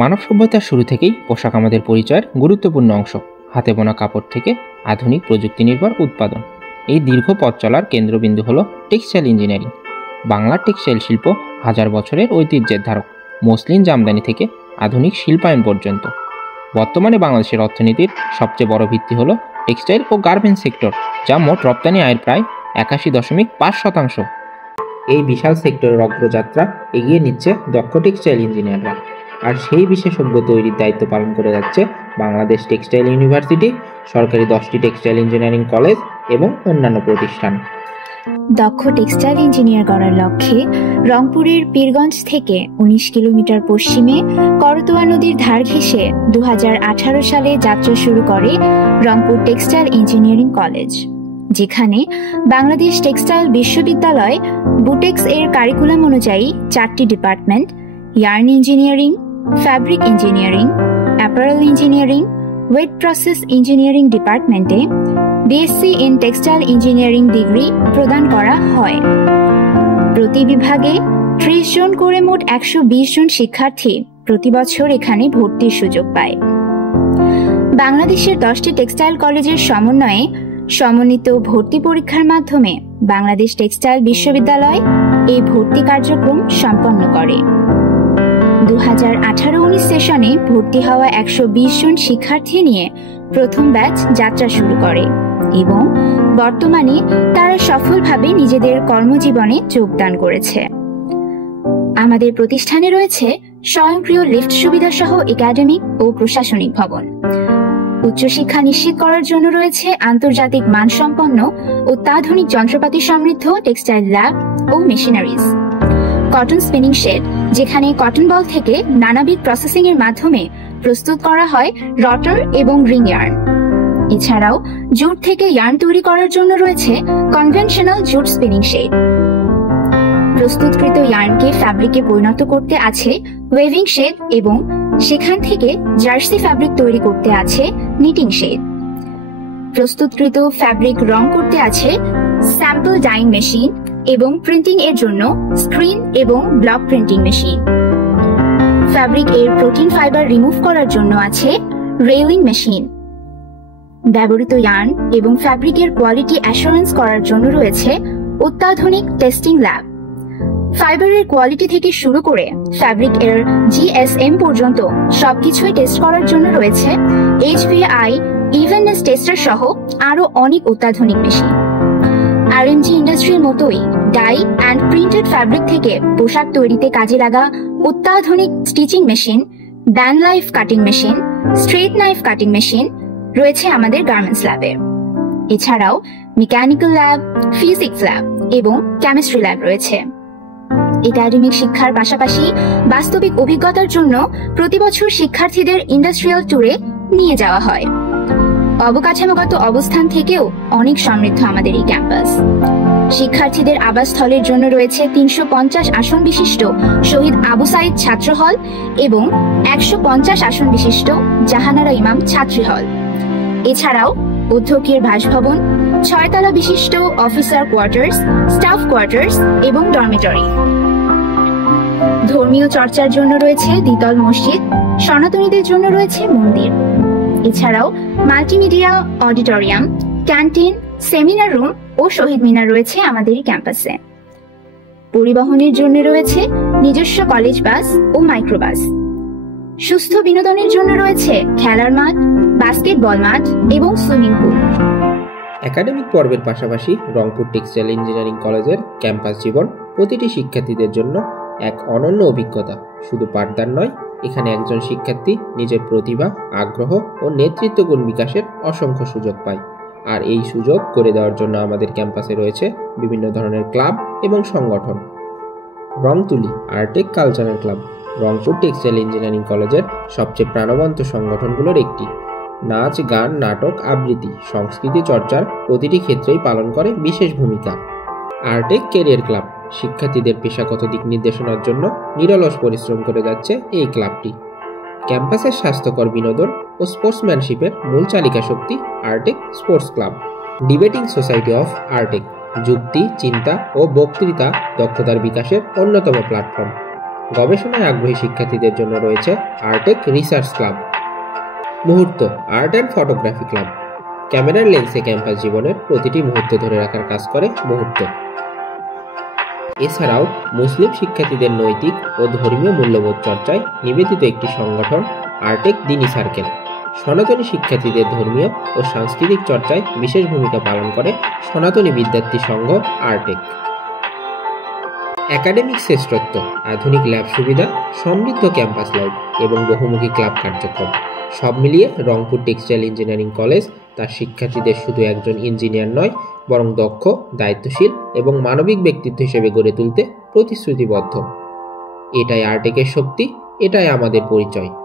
মানব সভ্যতার শুরু থেকেই পোশাক আমাদের পরিচয়ের গুরুত্বপূর্ণ অংশ। হাতে বোনা কাপড় থেকে আধুনিক প্রযুক্তি নির্ভর উৎপাদন, এই দীর্ঘ পথ চলার কেন্দ্রবিন্দু হলো টেক্সটাইল ইঞ্জিনিয়ারিং। বাংলার টেক্সটাইল শিল্প হাজার বছরের ঐতিহ্যের ধারক, মসলিন জামদানি থেকে আধুনিক শিল্পায়ন পর্যন্ত। বর্তমানে বাংলাদেশের অর্থনীতির সবচেয়ে বড় ভিত্তি হলো টেক্সটাইল ও গার্মেন্টস সেক্টর, যা মোট রপ্তানি আয়ের প্রায় 81.5%। এই বিশাল সেক্টরের অগ্রযাত্রা এগিয়ে নিচ্ছে দক্ষ টেক্সটাইল ইঞ্জিনিয়াররা, আর সেই বিশেষজ্ঞ তৈরির দায়িত্ব পালন করে যাচ্ছে বাংলাদেশ টেক্সটাইল ইউনিভার্সিটি, সরকারি 10টি টেক্সটাইল ইঞ্জিনিয়ারিং কলেজ এবং অন্যান্য প্রতিষ্ঠান। দক্ষ টেক্সটাইল ইঞ্জিনিয়ার গড়ার লক্ষ্যে রংপুরের পীরগঞ্জ থেকে 19 কিলোমিটার পশ্চিমে করতোয়া নদীর ধার ঘেঁষে 2018 সালে যাত্রা শুরু করে রংপুর টেক্সটাইল ইঞ্জিনিয়ারিং কলেজ, যেখানে বাংলাদেশ টেক্সটাইল বিশ্ববিদ্যালয় বুটেক্স এর কারিকুলাম অনুযায়ী 4টি department yarn engineering, fabric engineering, apparel engineering, wet process engineering ডিপার্টমেন্টে BSc in textile engineering degree প্রদান করা হয়। প্রতি বিভাগে 30 জন করে মোট 120 জন শিক্ষার্থী প্রতি বছর এখানে ভর্তির সুযোগ পায়। বাংলাদেশের 10টি টেক্সটাইল কলেজের সমন্বয়ে সমন্বিত ভর্তি পরীক্ষার মাধ্যমে বাংলাদেশ টেক্সটাইল বিশ্ববিদ্যালয় এই ভর্তি কার্যক্রম সম্পন্ন করে। 2018-19 সেশনে ভর্তি হওয়া 120 জন শিক্ষার্থী নিয়ে প্রথম ব্যাচ যাত্রা শুরু করে এবং বর্তমানে তারা সফলভাবে নিজেদের কর্মজীবনে যোগদান করেছে। আমাদের প্রতিষ্ঠানে রয়েছে স্বয়ংক্রিয় লিফট সুবিধা সহ একাডেমিক ও প্রশাসনিক ভবন। উচ্চশিক্ষা নিশ্চিত করার জন্য রয়েছে আন্তর্জাতিক মানসম্পন্ন অত্যাধুনিক যন্ত্রপাতি সমৃদ্ধ টেক্সটাইল ল্যাব ও মেশিনারিজ। কটন স্পিনিং শেড, যেখানে কটন বল থেকে নানাবিধ প্রসেসিং এর মাধ্যমে প্রস্তুত করা হয় রটার এবং রিং ইয়ার্ন। এছাড়াও জুট থেকে ইয়ার্ন তৈরি করার জন্য রয়েছে কনভেনশনাল জুট স্পিনিং শেড। প্রস্তুতকৃত ইয়ার্নকে ফ্যাব্রিকে পরিণত করতে আছে ওয়েভিং শেড এবং সেখান থেকে জার্সি ফ্যাব্রিক তৈরি করতে আছে নিটিং শেড। প্রস্তুতকৃত ফ্যাব্রিক রং করতে আছে স্যাম্পল ডাইং মেশিন এবং প্রিন্টিং এর জন্য স্ক্রিন এবং ব্লক প্রিন্টিং মেশিন। ফ্যাব্রিক এর প্রোটিন ফাইবার রিমুভ করার জন্য আছে রেইলিং মেশিন। ব্যবহৃত ইয়ার্ন এবং ফ্যাব্রিকের কোয়ালিটি অ্যাসুরেন্স করার জন্য রয়েছে অত্যাধুনিক টেস্টিং ল্যাব। ফাইবারের কোয়ালিটি থেকে শুরু করে ফ্যাব্রিক এর জিএসএম পর্যন্ত সবকিছুই টেস্ট করার জন্য রয়েছে HVI ইভেননেস টেস্টার সহ আরো অনেক অত্যাধুনিক মেশিন। আরএমজি ইন্ডাস্ট্রির মতোই ডাই অ্যান্ড প্রিন্টেড ফ্যাব্রিক থেকে পোশাক তৈরিতে কাজে লাগা অত্যাধুনিক stitching machine, band life cutting machine, straight knife cutting machine রয়েছে আমাদের গার্মেন্টস ল্যাবে। এছাড়াও মেকানিক্যাল ল্যাব, ফিজিক্স ল্যাব এবং কেমিস্ট্রি ল্যাব রয়েছে। একাডেমিক শিক্ষার পাশাপাশি বাস্তবিক অভিজ্ঞতার জন্য প্রতি বছর শিক্ষার্থীদের ইন্ডাস্ট্রিয়াল ট্যুরে নিয়ে যাওয়া হয়। অবকাঠামোগত অবস্থান থেকেও অনেক সমৃদ্ধ আমাদের এই ক্যাম্পাস। শিক্ষার্থীদের আবাসস্থলের জন্য রয়েছে 350 আসন বিশিষ্ট শহীদ আবু সাইদ ছাত্র হল এবং 150 আসন বিশিষ্ট জাহানারা ইমাম ছাত্রী হল। এছাড়াও অধ্যক্ষের বাসভবন, 6 তলা বিশিষ্ট অফিসার কোয়ার্টার্স, স্টাফ কোয়ার্টার্স এবং ডরমিটরি। ধর্মীয় চর্চার জন্য রয়েছে দ্বিতল মসজিদ, সনাতনীদের জন্য রয়েছে মন্দির। এছাড়াও multimedia auditorium, canteen, seminar room ও শহীদ মিনার রয়েছে আমাদের ক্যাম্পাসে। পরিবহনের জন্য রয়েছে নিজস্ব কলেজ বাস ও মাইক্রোবাস। সুস্থ বিনোদনের জন্য রয়েছে খেলার মাঠ, বাস্কেটবল মাঠ এবং সুইমিং পুল। একাডেমিক পর্বের পাশাপাশি রংপুর টেক্সটাইল ইঞ্জিনিয়ারিং কলেজের ক্যাম্পাস জীবন প্রতিটি শিক্ষার্থীদের জন্য এক অনন্য অভিজ্ঞতা। শুধু পাঠদান নয়, এখানে একজন শিক্ষার্থী নিজের প্রতিভা, আগ্রহ ও নেতৃত্ব গুণ বিকাশের অসংখ্য সুযোগ পায়। আর এই সুযোগ করে দেওয়ার জন্য আমাদের ক্যাম্পাসে রয়েছে বিভিন্ন ধরনের ক্লাব এবং সংগঠন। Rongtuli Artech cultural club Rangpur textile engineering কলেজের সবচেয়ে প্রাণবন্ত সংগঠনগুলোর একটি। নাচ, গান, নাটক, আবৃত্তি, সংস্কৃতি চর্চার প্রতিটি ক্ষেত্রেই পালন করে বিশেষ ভূমিকা। আর্টেক ক্যারিয়ার ক্লাব শিক্ষার্থীদের পেশাগত দিক নির্দেশনার জন্য নিরলস পরিশ্রম করে যাচ্ছে এই ক্লাবটি। ক্যাম্পাসের স্বাস্থ্যকর বিনোদন ও স্পোর্টসম্যানশিপের মূল চালিকা শক্তি Artech sports club. Debating society of Artech যুক্তি, চিন্তা ও বক্তৃতা দক্ষতার বিকাশের অন্যতম প্ল্যাটফর্ম। গবেষণায় আগ্রহী শিক্ষার্থীদের জন্য রয়েছে আর্টেক রিসার্চ ক্লাব। মুহূর্ত আর্ট অ্যান্ড ফটোগ্রাফি ক্লাব। ক্যামেরার লেন্সে ক্যাম্পাস জীবনের প্রতিটি মুহূর্ত ধরে রাখার কাজ করে মুহূর্ত। এছাড়াও মুসলিম শিক্ষার্থীদের নৈতিক ও ধর্মীয় মূল্যবোধ চর্চায় নিবেদিত একটি সংগঠন আর্টেক দ্বীনি সার্কেল। সনাতনী শিক্ষার্থীদের ধর্মীয় ও সাংস্কৃতিক চর্চায় বিশেষ ভূমিকা পালন করে সনাতনী বিদ্যার্থী সংঘ আর্টেক। একাডেমিক শ্রেষ্ঠত্ব, আধুনিক ল্যাব সুবিধা, সমৃদ্ধ ক্যাম্পাস লাইফ এবং বহুমুখী ক্লাব কার্যক্রম সব মিলিয়ে রংপুর টেক্সটাইল ইঞ্জিনিয়ারিং কলেজ তার শিক্ষার্থীদের শুধু একজন ইঞ্জিনিয়ার নয়, বরং দক্ষ, দায়িত্বশীল এবং মানবিক ব্যক্তিত্ব হিসেবে গড়ে তুলতে প্রতিশ্রুতিবদ্ধ। এটাই আর্টেকের শক্তি, এটাই আমাদের পরিচয়।